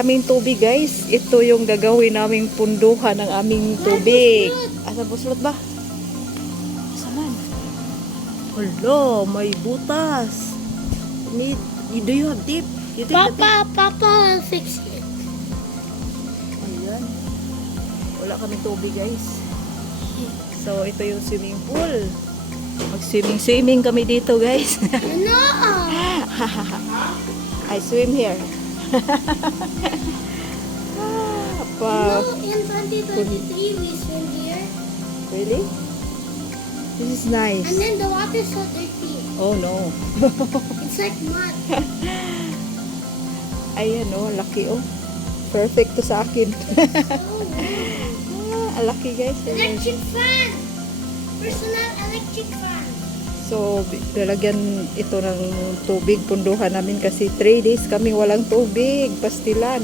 kaming tubig guys. Ito yung gagawin naming punduhan ng aming tubig. Asa buslot ba? Saman. Hala, may butas. Do you have deep? You think Papa will fix it. Ayan. Wala kaming tubig guys. So, ito yung swimming pool. Mag-swimming kami dito guys. No! I swim here. Wow. No, in 2023 we swim here. Really? This is nice. And then the water's so dirty. Oh no. It's like mud. Ayan oh, laki oh. Perfect to sa akin. Laki guys. Electric fan! Personal electric fan. So, lalagyan ito ng tubig, punduhan namin kasi 3 days kami walang tubig, pastilan.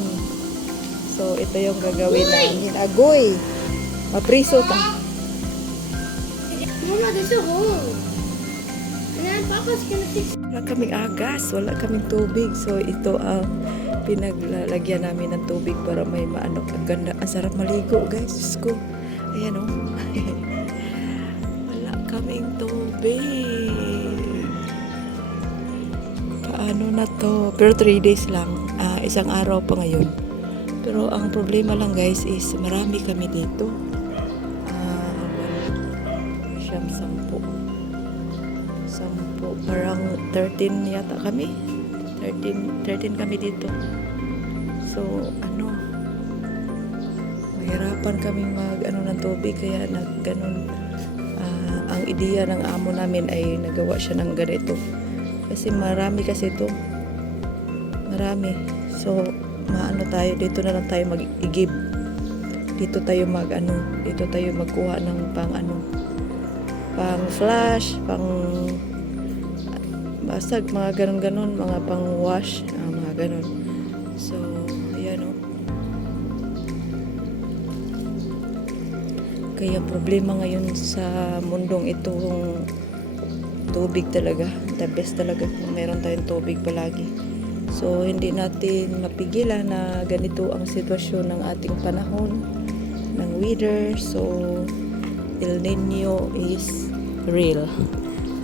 So, ito yung gagawin namin. Agoy! Mapriso ta. Mama, there's a hole. And then Papa's gonna fix it. Wala kaming agas, wala kaming tubig. So, ito ang pinaglalagyan namin ng tubig para may maano. Ang ganda, ang sarap maligo guys. Diyos ko. Ayan o. Wala kaming tubig. Paano na to? Pero 3 days lang. Isang araw pa ngayon. Pero ang problema lang guys is marami kami dito. Siyam, 10. Parang 13 yata kami. 13 kami dito. So, mahirapan kaming ng tubig kaya ganun. Ang ideya ng amo namin ay nagawa siya ng ganito. Kasi marami kasi ito. Marami. So, tayo, dito na lang tayo mag-igib. Dito tayo dito tayo magkuha ng pang flash, pang basag, mga ganun-ganun, mga pang wash, mga ganun. So, ayan o. Kaya problema ngayon sa mundong itong tubig talaga. The best talaga kung meron tayong tubig palagi. So, hindi natin mapigilan na ganito ang sitwasyon ng ating panahon, ng weather. So, El Nino is real.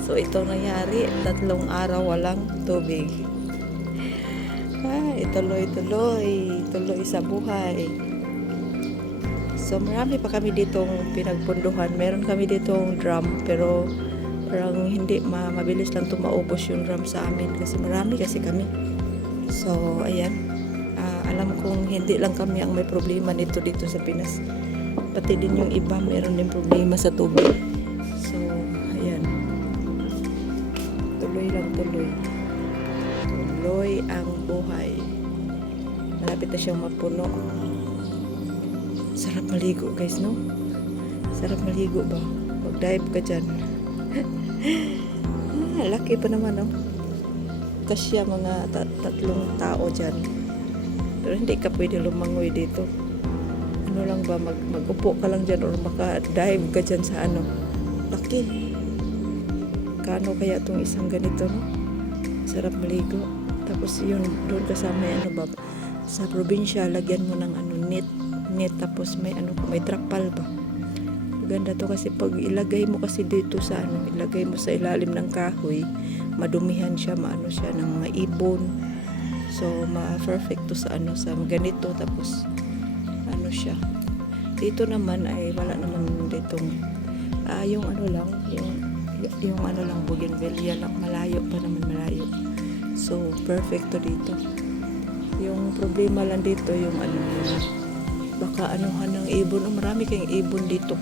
So, ito nangyari, 3 araw walang tubig. Tuloy sa buhay. So, marami pa kami ditong pinagpunduhan. Meron kami ditong drum, pero parang hindi mabilis lang maubos yung drum sa amin kasi marami kasi kami. So, ayan. Alam kong hindi lang kami ang may problema nito dito sa Pinas. Pati din yung iba meron din problema sa tubig. So, ayan. Tuloy lang tuloy. Tuloy ang buhay. Malapit na siyang mapuno. Sarap maligo guys, no? Sarap maligo ba? Mag-dive ka dyan. Laki pa naman, no? Kasya mga 3 tao dyan. Pero hindi ka pwede lumangoy dito. Ano lang ba, mag-upo ka lang dyan or maka-dive ka dyan sa laki. Kano kaya itong isang ganito, no? Sarap maligo. Tapos yun, doon kasama sa probinsya, lagyan mo ng net, tapos may trapal ba. Maganda to kasi pag ilagay mo kasi dito sa ilagay mo sa ilalim ng kahoy, madumihan siya, siya ng mga ibon. So, ma-perfect to sa sa ganito, tapos siya. Dito naman ay wala naman ditong yung lang, yung lang bougainvillea lang, malayo pa naman, malayo. So, perfect to dito. Yung problema lang dito yung baka ng ibon. Marami kayong ibon dito.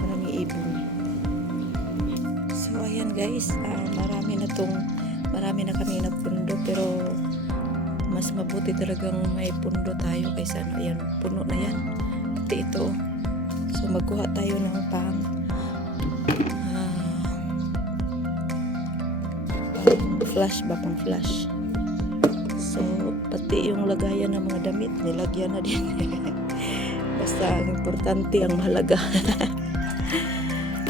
Maraming ibon. So, ayan guys, marami na kami nagpundo, pero mas mabuti talagang may pundo tayo kaysa ayan, puno na yan. Pati ito. So, magkuha tayo ng pang flash ba, pang flash. So, pati yung lagayan ng mga damit, nilagyan na din. Basta, ang importante, ang mahalaga.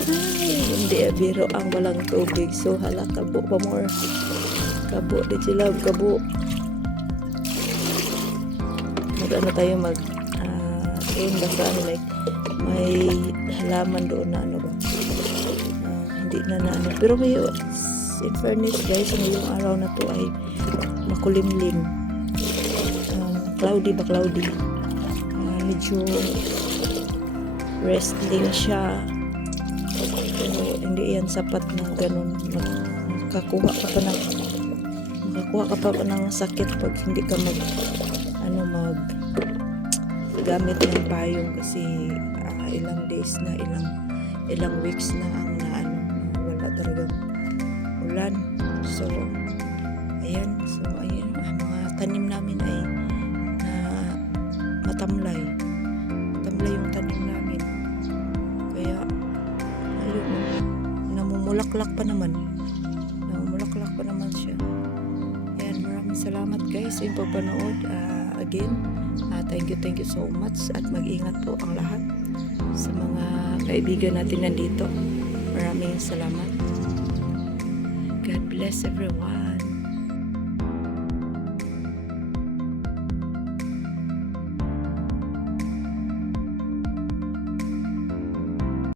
Ay, hindi biro ang walang tubig. So, hala, kabo pa more. Kabo, di sila, kabo. ano tayo doon basta ano, like may halaman doon na ano ba, hindi na ano, pero may in fairness guys, ngayong araw na to ay makulimlim, cloudy, medyo resting siya, pero hindi yan sapat na ganun makakuha ka pa ng sakit pag hindi ka gamit ng payong kasi ilang days na, ilang weeks na ang wala talagang ulan. So ayan, mga tanim namin ay matamlay yung tanim namin, kaya ayun, namumulaklak pa naman siya. Ayan, maraming salamat guys sa inyong pagpanood. Again, thank you so much, at mag-ingat po ang lahat sa mga kaibigan natin nandito. Maraming salamat. God bless everyone.